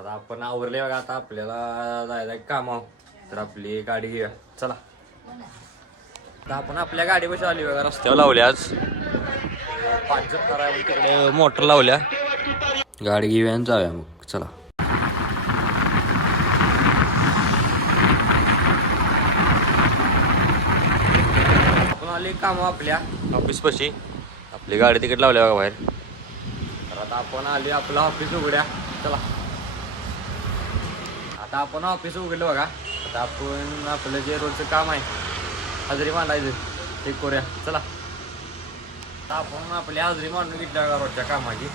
आता आपण आवरले बघा. आता आपल्याला जायचं कामावर, तर आपली गाडी घेऊया. चला आता आपण आपल्या गाडीपाशी आली बघा. रस्त्यावर लावल्या आज 5 तिकडे मोटर लावल्या. गाडी घेऊया आणि जाऊया मग. चला आपण आली कामं आपल्या ऑफिस पाशी. आपली गाडी तिकडे लावल्या बघा बाहेर. तर आता आपण आली आपलं ऑफिस उघड्या. चला आता आपण ऑफिस उघडलं बघा. आता आपण आपलं जे रोजचं काम आहे हजेरी मांडायचं ते करूया. चला आता आपण आपली हजेरी मांडून घेतली बघा रोजच्या कामाची.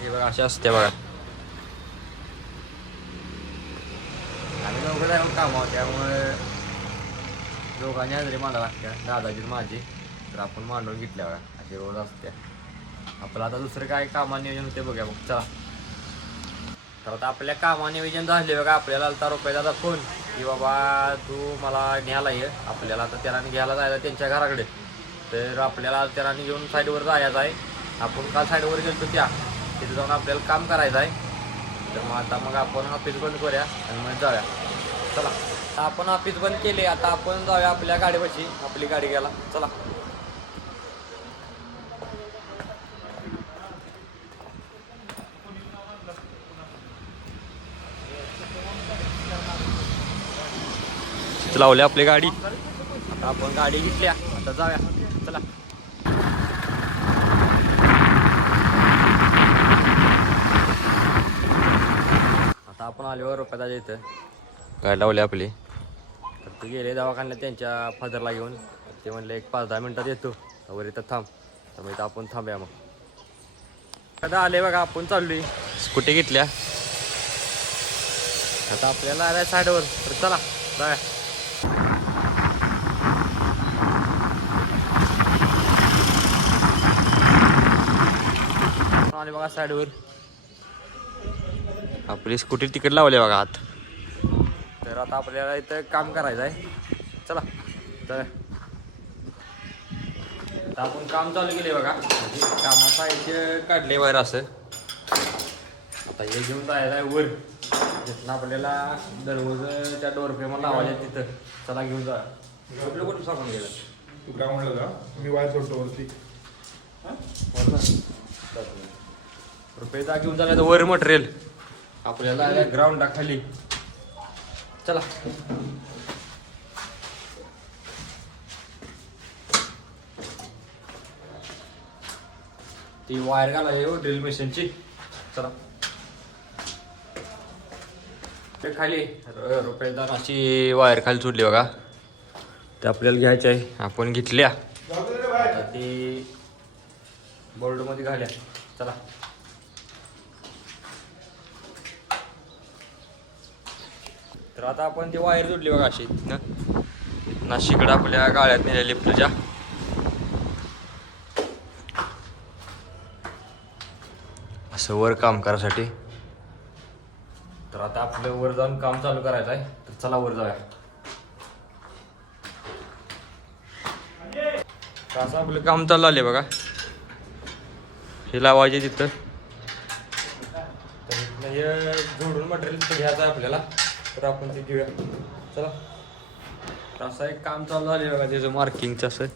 हे बघा अशी असते बघा. आम्ही दोघं जाऊन कामावर, त्यामुळे दोघांनी हजेरी मांडायला लागते, दादाची माझी. तर आपण मांडून घेतल्या बघा. अशी रोज असते आपलं. आता दुसरं काय कामाला नियोजन होते बघा मग. चला तर आता आपल्या कामा नियोजन झाले बघा. आपल्याला आलता रुपयाचा फोन की बाबा तू मला न्यायला ये. आपल्याला आता त्याला घ्यायला जायचं त्यांच्या घराकडे. तर आपल्याला त्याला घेऊन साईडवर जायचं आहे. आपण काल साईडवर गेलो त्या तिथे जाऊन आपल्याला काम करायचं आहे. तर मग आपण ऑफिस बंद करूया आणि मग जाऊया. चला आता आपण ऑफिस बंद केले. आता आपण जाऊया आपल्या गाडीपाशी. आपली गाडी घ्यायला. चला लावली आपली गाडी. आता आपण गाडी घेतल्या. आता जाऊया. चला आता आपण आल्यावर रुपयाच्या इथं गाडी लावली आपली. तर ते गेले दवाखान्यात त्यांच्या फादरला घेऊन. ते म्हणले एक 5-10 मिनटात येतो, वर इथं थांब. तर मग इथं आपण थांबूया. मग आता आले बघा. आपण चाललोय, स्कूटी घेतल्या. आता आपल्याला आल्या साईडवर. तर चला जाऊया. आले बघा साईडवर. आपली स्कूटी तिकीट लावली बघा आत. तर आता आपल्याला इथं काम करायचं आहे. चला तर आता आपण काम चालू केले बघा. म्हणजे कामाचा इथे काढले बाहेर असं. आता हे घेऊन जायचं आहे वर. तिथनं आपल्याला दरवाजाच्या डोर फ्रेमला लावायला तिथं. चला घेऊन जा. कुठलं कुठं सामान गेलं तू काय म्हणलं का? मी वायर सोडतो वरती. रुपये घेऊन जायचं वर मटेरियल आपल्याला ग्राउंड खाली. चला ती वायर घाला हे ड्रिल मशीनची. चला ते खाली रुपयेदाराची वायर खाली सुटली बघा. ते आपल्याला घ्यायची आहे. आपण घेतल्या. आता ती बोर्डमध्ये घाल्या. चला तर आता आपण ती वायर जोडली बघा अशी. नाशिकडं आपल्या गाळ्यात नेल्या लिफ्टच्या. असं वर काम करायसाठी. तर आता आपलं वर जाऊन काम चालू करायचं आहे. तर चला वर जाऊया. असं आपलं काम चालू आले बघा. हे लावायचे तिथं. तर इथलं हे जोडून मटेरियल घ्यायचं आहे आपल्याला. तर आपण ते घेऊया. चला तर असं एक काम चालू झाले बघा त्याचं मार्किंगचं असं.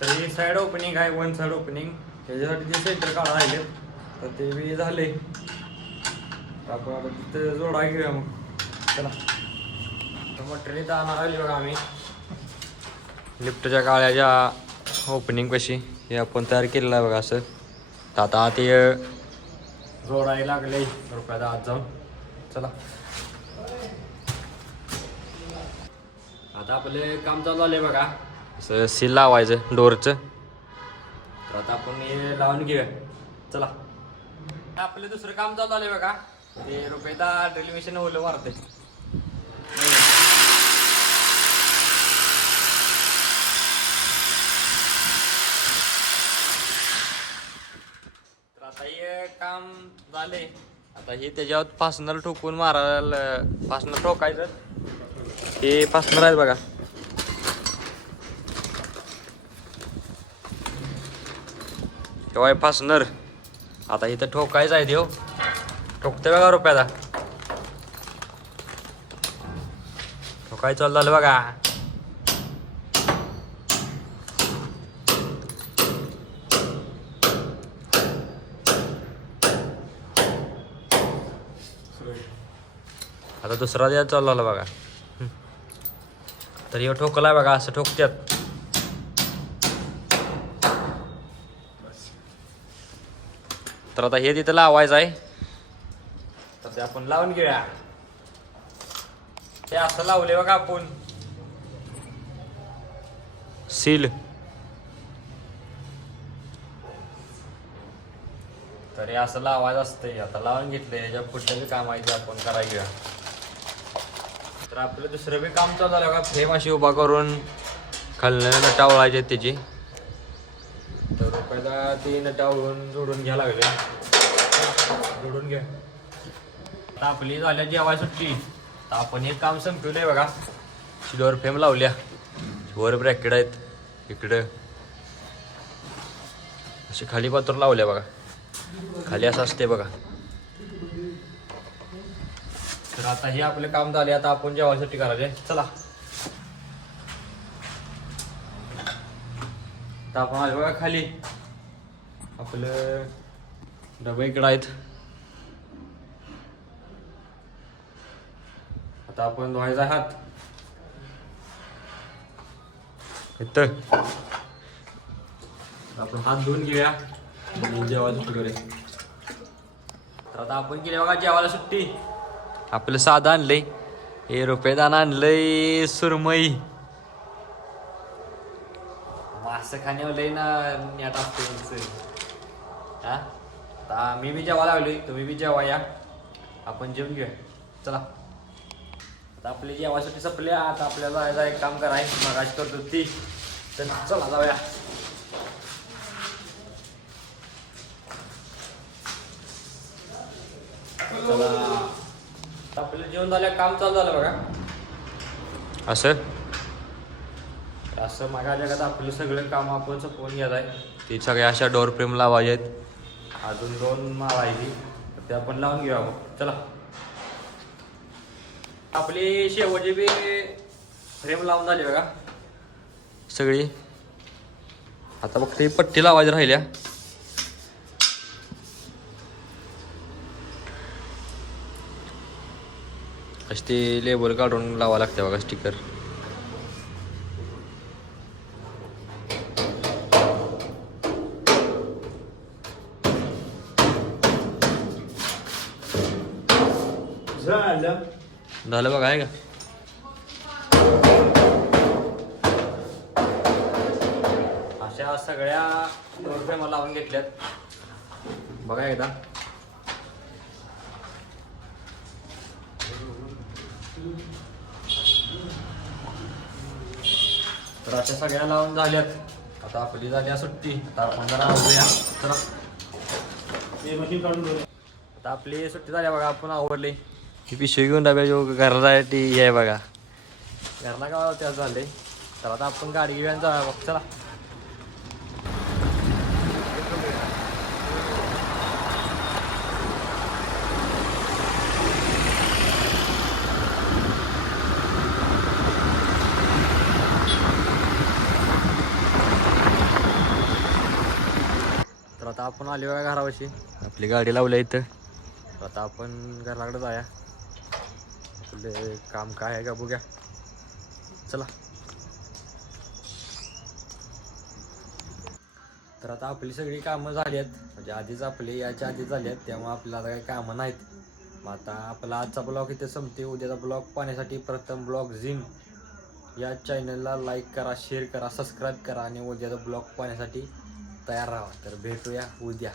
तर हे साईड ओपनिंग आहे. 1 साईड ओपनिंग. त्याच्यासाठी जे सेंटर काढा राहिले तर ते बी झाले. आपण आता तिथं जोडा घेऊया मग. चला मटेरियल आणणार आली बघा आम्ही लिफ्टच्या गाळ्याच्या ओपनिंग कशी हे आपण तयार केलेलं आहे बघा असं. तर आता ते जोडायला लागले रुपयाचा आत जाऊन. चला आता आपले काम चालू झाले बघा असं सील लावायचं डोरचं. तर आता आपण हे लावून घेऊया. चला आपलं दुसरं काम चालू झालंय बघा ते रुपयाचा ड्रिल मशीन ओलं मारते. तर आता हे काम झाले. आता हे त्याच्यावर फासनर ठोकून मारायला फासनर ठोकायचं. हे फासनर आहेत बघा. तेव्हा फासनर आता इथं ठोकायचं आहे देव ठोकते बघा रुपयाला. ठोकाय चालू झालं बघा. आता दुसरा द्या चालू झाला बघा. तर हे ठोकलाय बघा असं ठोकत्यात. तर आता हे तिथं लावायचं आहे. तर ते आपण लावून घेऊया. ते असं लावले बघा आपण सील. तर हे असं लावायचं असतंय. आता लावून घेतलंय याच्या पुढचं बी काम आहे ते आपण करायला घेऊया. तर आपलं दुसरं बी काम चालू झालं बघा. फ्रेम अशी उभा करून खालनं नटावळायचे त्याची. तर रुपयाला ती नटावळून जोडून घ्यायला लागले. जोडून घ्या. आता आपली झाल्या जेवाय सुट्टी. तर आपण हे काम संपवलंय बघा. शिडोर फ्रेम लावल्या. वर ब्रॅकेट आहेत इकडं असे खाली पात्र लावल्या बघा. खाली असं असते बघा. तर आता हे आपलं काम झाले. आता आपण जेवायसाठी करायचे. चला आता आपण आलो बघा खाली. आपलं डबे इकडं आहेत. आता आपण धुवायचा हात इथं. आपण हात धुवून घेऊया आणि जेवायला सुट्टी करूया. तर आता आपण गेले बघा जेवायला सुट्टी. आपलं साधं आणलंय. हे रुपयेदान आणलंय सुरमई. मासं खाण्यावर लय ना नेट असते. हा आता मी बी जेवायला लागलोय. तुम्ही बी जेवा या. आपण जेवून घेऊया. चला आता आपली जेवायसाठी संपल्या. आता आपल्याला जायचं एक काम करायचं मग आज करतो ती. तर चला जाऊया. चला आपलं जेवण झालं काम चालू झालं बघा. असं असं माझ्या जगात आपलं सगळं काम आपण संपवून घ्यायचं आहे. ते सगळ्या अशा डोअर फ्रेम लावायचे आहेत. अजून 2 मारायची. ते आपण लावून घेऊया मग. चला आपली शेवटची बी फ्रेम लावून झाली बघा सगळी. आता फक्त ही पट्टी लावायची राहिल्या. अशी ते लेबल काढून लावा लागते बघा स्टिकर. झालं बघा आहे का. अशा सगळ्या मला लावून घेतल्यात बघा एकदा. तर अशा सगळ्या लावून झाल्यात. आता आपली झाल्या सुट्टी. आता आपण जरा आवरूया. चला आता आपली सुट्टी झाल्या बघा. आपण आवरली. ही पिशवी घेऊन डब्या घरासाठी हे आहे बघा. घरला का त्याच झाले. तर आता आपण गाडी घेऊन जाऊया बघ. चला तर आता आपण आली बघा घरापाशी. आपली गाडी लावल्या इथं. आता आपण घराकडे जाऊया. आपले काम काय आहे का बघूया. चला. तर आता आपली सगळी कामं झाली आहेत, म्हणजे आधीच आपली याच्या आधी झाली आहेत, त्यामुळे आपल्याला आता काही कामं नाहीत. मग आता आपला आजचा ब्लॉग इथे संपते. उद्याचा ब्लॉग पाहण्यासाठी प्रथम ब्लॉग झिम या चॅनलला लाईक करा, शेअर करा, सबस्क्राईब करा आणि उद्याचा ब्लॉग पाहण्यासाठी तयार राहा. तर भेटूया उद्या.